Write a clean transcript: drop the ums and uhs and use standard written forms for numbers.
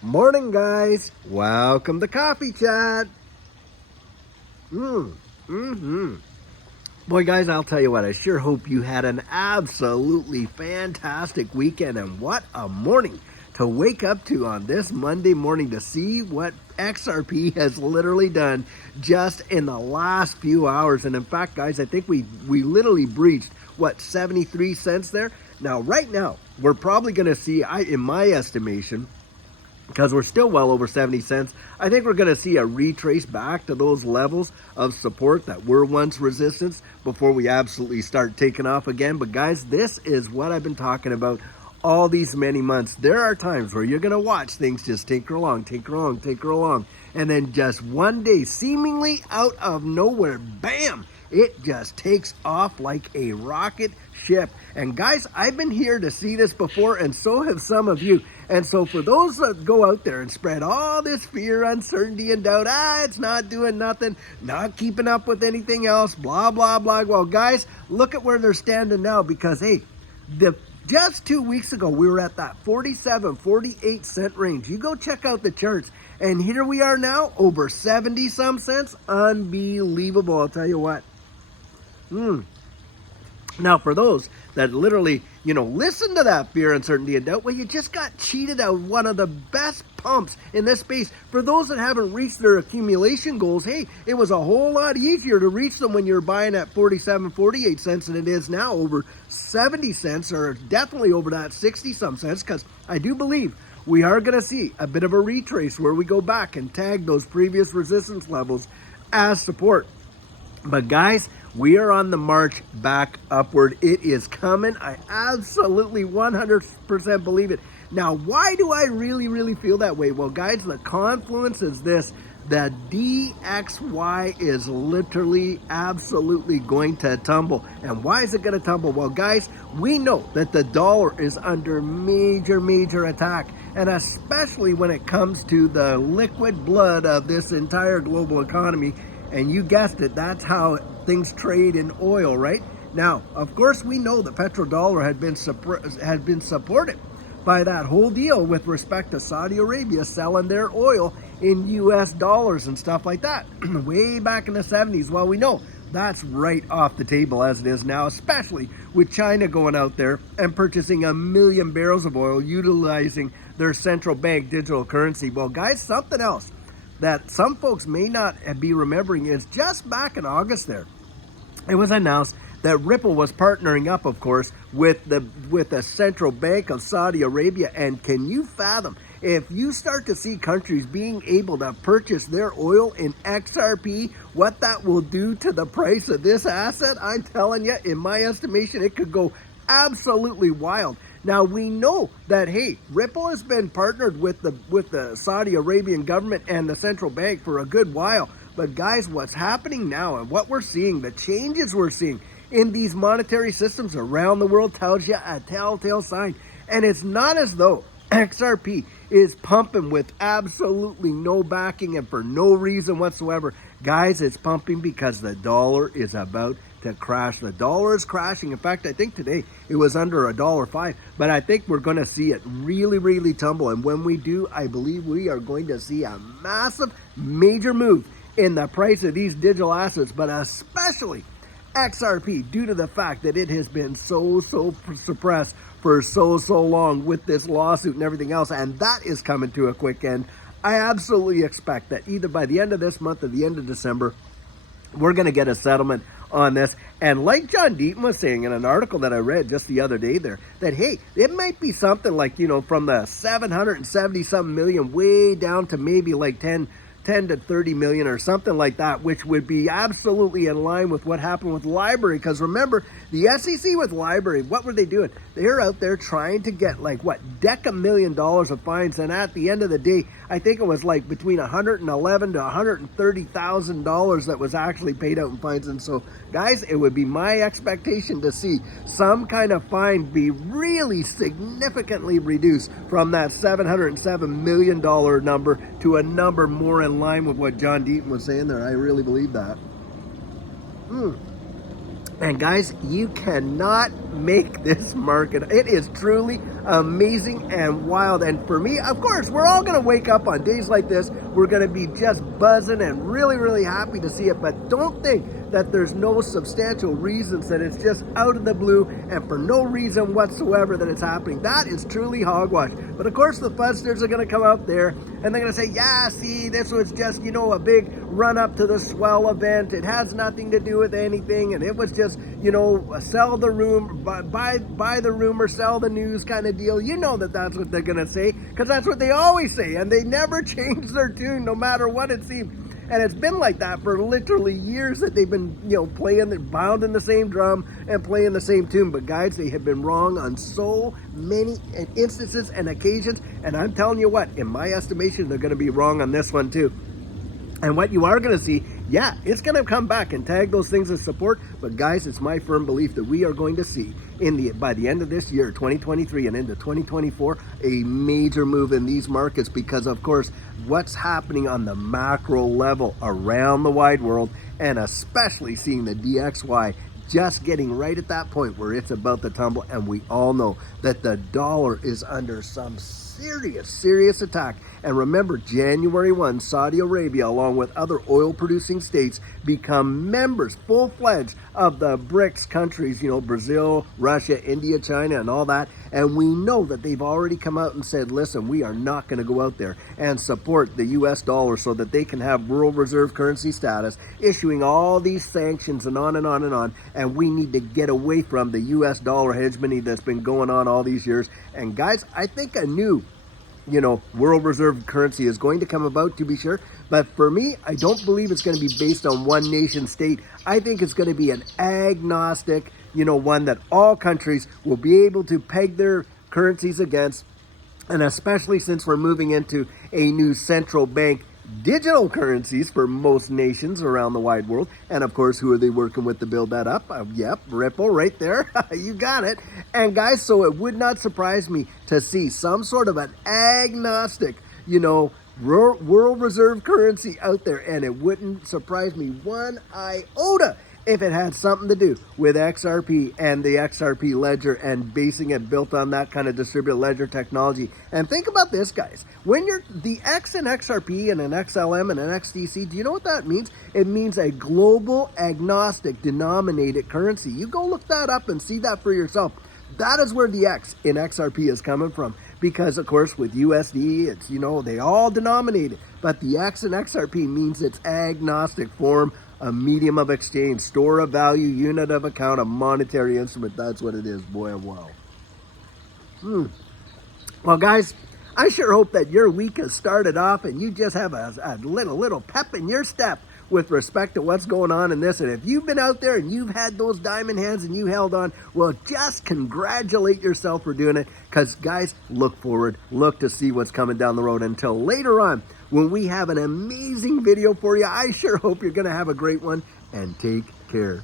Morning, guys. Welcome to Coffee Chat. Boy, guys, I'll tell you what, I sure hope you had an absolutely fantastic weekend, and what a morning to wake up to on this Monday morning to see what XRP has literally done just in the last few hours. And in fact, guys, I think we literally breached, what, 73 cents there? Now, right now, we're probably going to see, in my estimation, because we're still well over 70 cents. I think we're going to see a retrace back to those levels of support that were once resistance before we absolutely start taking off again. But guys, this is what I've been talking about all these many months. There are times where you're going to watch things just tinker along, and then just one day, seemingly out of nowhere, bam, it just takes off like a rocket ship. And guys, I've been here to see this before, and so have some of you. And so for those that go out there and spread all this fear, uncertainty, and doubt, it's not doing nothing, not keeping up with anything else, blah, blah, blah. Well, guys, look at where they're standing now, because, hey, just 2 weeks ago, we were at that 47, 48 cent range. You go check out the charts. And here we are now, over 70 some cents. Unbelievable, I'll tell you what. Now, for those that literally, listen to that fear, uncertainty, and doubt, well, you just got cheated out of one of the best pumps in this space. For those that haven't reached their accumulation goals, hey, it was a whole lot easier to reach them when you're buying at 47, 48 cents than it is now over 70 cents, or definitely over that 60 some cents, because I do believe we are going to see a bit of a retrace where we go back and tag those previous resistance levels as support. But guys, we are on the march back upward. It is coming. I absolutely 100% believe it. Now, why do I really feel that way? Well, guys, the confluence is this. The DXY is literally absolutely going to tumble. And why is it going to tumble? Well, guys, we know that the dollar is under major attack. And especially when it comes to the liquid blood of this entire global economy. And you guessed it, that's how things trade in oil, right? Now, of course, we know the petrodollar had been supported by that whole deal with respect to Saudi Arabia selling their oil in US dollars and stuff like that way back in the 70s. Well, we know that's right off the table as it is now, especially with China going out there and purchasing 1 million barrels of oil utilizing their central bank digital currency. Well, guys, something else that some folks may not be remembering is just back in August there, it was announced that Ripple was partnering up, of course, with the central bank of Saudi Arabia. And can you fathom, if you start to see countries being able to purchase their oil in XRP, what that will do to the price of this asset? I'm telling you, in my estimation, it could go absolutely wild. Now, we know that, hey, Ripple has been partnered with the Saudi Arabian government and the central bank for a good while. But guys, what's happening now and what we're seeing, the changes we're seeing in these monetary systems around the world tells you a telltale sign. And it's not as though XRP is pumping with absolutely no backing and for no reason whatsoever. Guys, it's pumping because the dollar is about to crash. The dollar is crashing. In fact, I think today it was under $1.05, but I think we're going to see it really tumble. And when we do, I believe we are going to see a massive, major move in the price of these digital assets, but especially XRP, due to the fact that it has been so suppressed for so long with this lawsuit and everything else, and that is coming to a quick end. I absolutely expect that either by the end of this month or the end of December, we're going to get a settlement on this. And like John Deaton was saying in an article that I read just the other day there, that, hey, it might be something like, from the 770 something million way down to maybe like 10 to 30 million or something like that, which would be absolutely in line with what happened with Library. Because remember, the SEC with Library, what were they doing? They're out there trying to get $1 million of fines, and at the end of the day, I think it was like between $111,000 to $130,000 that was actually paid out in fines. And so, guys, it would be my expectation to see some kind of fine be really significantly reduced from that $707 million number to a number more in line with what John Deaton was saying there. I really believe that. And guys, you cannot make this market. It is truly amazing and wild. And for me, of course, we're all going to wake up on days like this. We're going to be just buzzing and really, really happy to see it. But don't think that there's no substantial reasons, that it's just out of the blue and for no reason whatsoever that it's happening. That is truly hogwash. But of course, the fuzzers are going to come out there and they're going to say, yeah, see, this was just, you know, a big run up to the swell event. It has nothing to do with anything. And it was just, you know, sell the room, buy the rumor, sell the news kind of deal. You know that that's what they're going to say, because that's what they always say. And they never change their tune, no matter what it seems. And it's been like that for literally years, that they've been, you know, bound in the same drum and playing the same tune. But guys, they have been wrong on so many instances and occasions. And I'm telling you what, in my estimation, they're going to be wrong on this one too. And what you are going to see, yeah, it's going to come back and tag those things as support. But guys, it's my firm belief that we are going to see by the end of this year, 2023 and into 2024, a major move in these markets, because of course, what's happening on the macro level around the wide world, and especially seeing the DXY just getting right at that point where it's about to tumble. And we all know that the dollar is under some serious attack. And remember, January 1, Saudi Arabia, along with other oil-producing states, become members, full-fledged, of the BRICS countries, you know, Brazil, Russia, India, China, and all that. And we know that they've already come out and said, listen, we are not going to go out there and support the U.S. dollar so that they can have world reserve currency status, issuing all these sanctions and on and on and on. And we need to get away from the U.S. dollar hegemony that's been going on all these years. And guys, I think a new, you know, world reserve currency is going to come about, to be sure. But for me, I don't believe it's going to be based on one nation state. I think it's going to be an agnostic, you know, one that all countries will be able to peg their currencies against. And especially since we're moving into a new central bank digital currencies for most nations around the wide world. And of course, who are they working with to build that up? Yep, Ripple right there. You got it. And guys, so it would not surprise me to see some sort of an agnostic, you know, world reserve currency out there. And it wouldn't surprise me one iota if it had something to do with XRP and the XRP ledger, and basing it built on that kind of distributed ledger technology. And think about this, guys. When you're the X in XRP and an XLM and an XDC, do you know what that means? It means a global agnostic denominated currency. You go look that up and see that for yourself. That is where the X in XRP is coming from. Because, of course, with USD, it's, you know, they all denominate it. But the X in XRP means it's agnostic form, a medium of exchange, store of value, unit of account, a monetary instrument. That's what it is, boy, wow. Well, guys, I sure hope that your week has started off and you just have a little pep in your step with respect to what's going on in this. And if you've been out there and you've had those diamond hands and you held on, well, just congratulate yourself for doing it. Because, guys, look forward. Look to see what's coming down the road. Until later on, when we have an amazing video for you, I sure hope you're going to have a great one. And take care.